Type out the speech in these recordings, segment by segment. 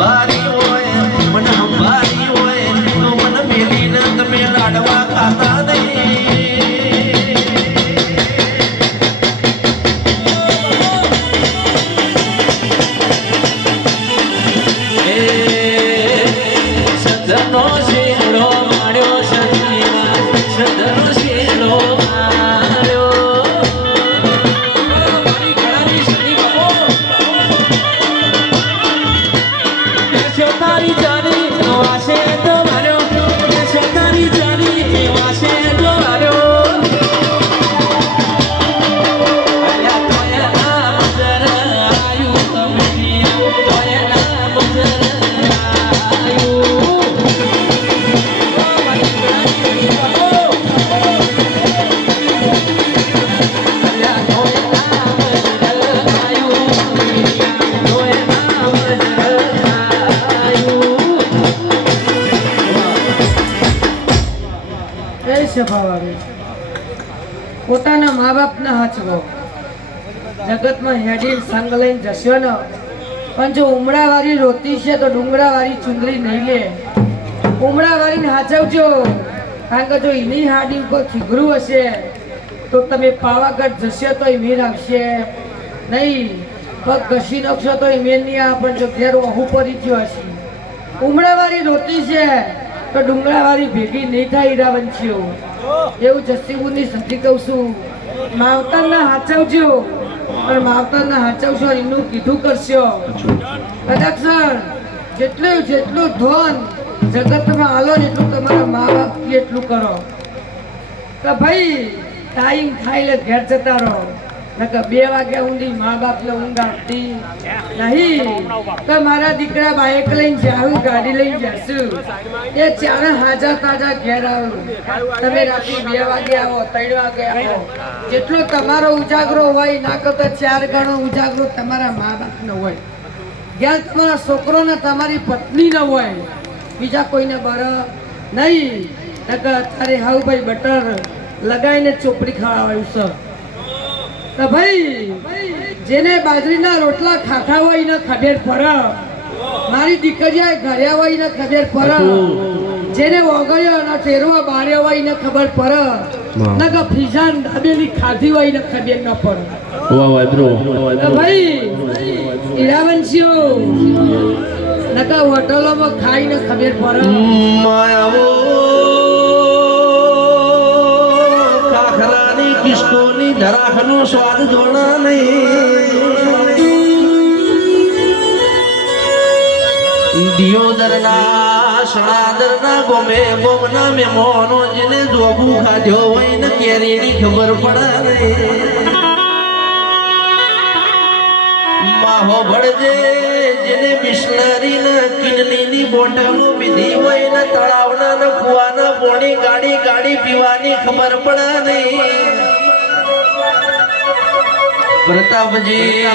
સંભારી હોય મને સંભારી હોય તો મને મેલીને તમે લાડવા ખાતા નહીં સદનો શેરો માર્યો સદનો શેરો માર્યો તારી જાની વાસે તો માર્યો તારી જાની વાસે તો માર્યો પોતાના મા બાપ ના હાચવો જગતમાં હેડી સંગ લઈને જશો ને પણ જો ઉમરા વાળી રોતી છે તો ડુંગરા વાળી ચુંદડી નહીં લે ઉમરા વાળીને હાચવજો કારણ કે જો એની હાડી કોઈ ખીગરું હશે તો તમે પાવાગઢ જશે તો એ મીર આવશે નહીં પગ ઘસી નાખશો તો એ મેર નહીં આવે પણ જો ઘેર ઓહું પડી ગયો હશે ઉમરા વાળી રોતી છે તો ડુંગરા વાળી ભેગી નહીં થાય હીરાવંશીઓ એવું જસીબુની સતી કહું છું માવતરના હાચવજો પણ માવતરના હાચવશો એનું કીધું કરશો કદાચ જેટલું જેટલું ધન જગતમાં હાલો ને એટલું તમારા મા બાપ એટલું કરો તો ભાઈ ટાઈમ થાય એટલે ઘેર જતા રહો નકર 2 વાગ્યા ઊંધી મા બાપને ઊંઘ આવતી નહીં તો મારા દીકરા બાઇક લઈને જાઉં ગાડી લઈને જશું એ ચારે હાજા તાજા ઘેર આવું તમે રાત્રે 2 વાગે આવો 3 વાગે આવો જેટલો તમારો ઉજાગરો હોય ના કરતા 4 ગણો ઉજાગરો તમારા મા બાપનો હોય જ્યાં તમારા છોકરોને તમારી પત્નીનો હોય બીજા કોઈને બર નહીં નકર અત્યારે હાવ ભાઈ બટર લગાવીને ચોપડી ખાવાયું છે તો ભાઈ જેને બાજરીના રોટલા ખાધા હોય ને ખબર પડે મારી દીકરીઓ ઘરે હોય ને ખબર પડે જેને ઓગળ્યો ને ટેરવા બાળ્યો હોય ને ખબર પડે ને કે ફીજાન દાબેલી ખાધી હોય ને ખબર ન પડે તો ભાઈ હીરાવંશીઓ નકા હોટલોમાં ખાઈને ખબર પડે ખાખરાની કિસ્તોની ધરાખનો સ્વાદ જોણા નહીં દિયોદરના સણાદરના ગોમે ગોમના મેમોનો જેને જોબું ખાધ્યો હોય ને કેરીની ખબર પડે નહીં માહો ભળજે જેને બિસ્લરી ને કિડનીની બોટલો પીધી હોય ને તળાવના ને કુવાના પોણી ગાડી ગાડી પીવાની ખબર પડે નહીં પ્રતાપજી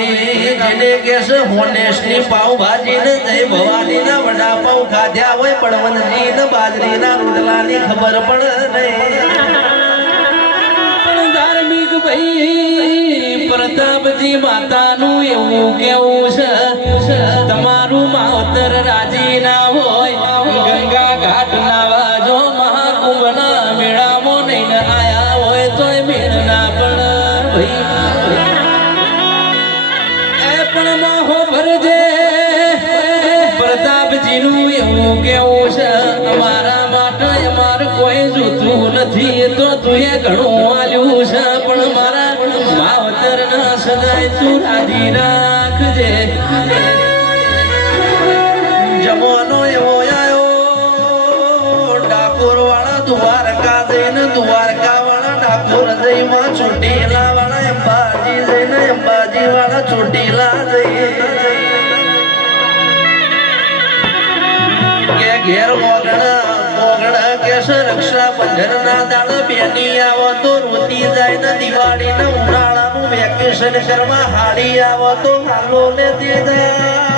જેને કેસ હોનેસની પાવભાજી ને જય ભવાની ના વડાપાવ ખાધ્યા હોય પડવનજી ને બાજરીના રોટલાની ખબર પડે નહીં પણ ધાર્મિક ભાઈ પ્રતાપજી માતાનું એવું કેવું છે તમારું માવતર રાજી ના હોય ગંગા ઘાટ ના વાજો મહાકુંભના મેળામાં નહીં આયા હોય તો મેળ ના પડે ભાઈ પણ માહો ભરજે પ્રતાપજીનું એવું કેવું છે અમારા માટે અમારે કોઈ જોતું નથી તો તું એ ઘણું આલ્યું છે પણ મારા માવતર ના સદાય તું રાજી રાખજે જમવાનો એવો આયો ડાકોર વાળા દ્વારકા જઈને દ્વારકા વાળા ડાકોર જઈમાં ચોટીલા વાળા અંબાજી જઈને અંબાજી વાળા ચોટીલા જઈએ કે ઘેર મોગણા કેસ રક્ષાબંધન ના દાડ બેની આવો તો રોતી જાય ને દિવાળી ને ઉનાળાનું વેકેશન કરવા હાડી આવો તો હાલો ને દે જાય